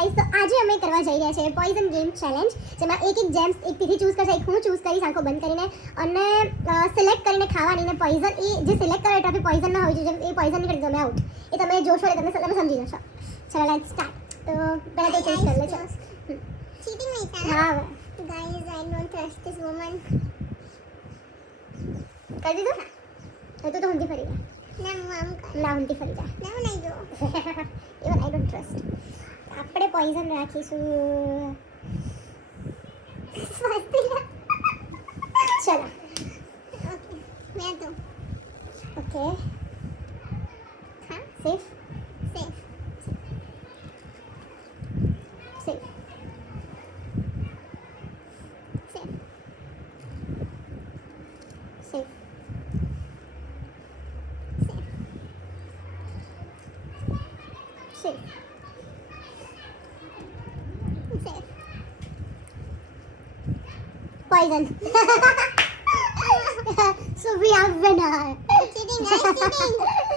ગાઈસ તો આજે અમે કરવા જઈ રહ્યા છે પોઈઝન ગેમ ચેલેન્જ જેમાં એક જેમ્સ એક તીથી ચૂઝ કરશે એક હું ચૂઝ કરીશ આંખો બંધ કરીને અને સિલેક્ટ કરીને ખાવાની ને પોઈઝન એ જે સિલેક્ટ કરે એટલે પોઈઝન ના હોય છે એ પોઈઝન નીકળી ગમે આઉટ એ તમે જોશો એટલે તમે સમજી જશો ચલો લેટ્સ સ્ટાર્ટ તો પહેલા તો ચૂઝ કરી લે ચલો Cheating नहीं था હા guys I don't trust this woman કરી દીધું તો ઊંધી ફરી જા ना मम ના ઊંધી ફરી જા ना नहीं दो ઇવન આઈ ડોન્ટ ટ્રસ્ટ આપણે પોઈઝન રાખીશું સ્વાસ્તિલા ચલો ओके मैं दो ઓકે हाँ safe safe safe safe safe safe safe safe poison so we have winner cheating guys cheating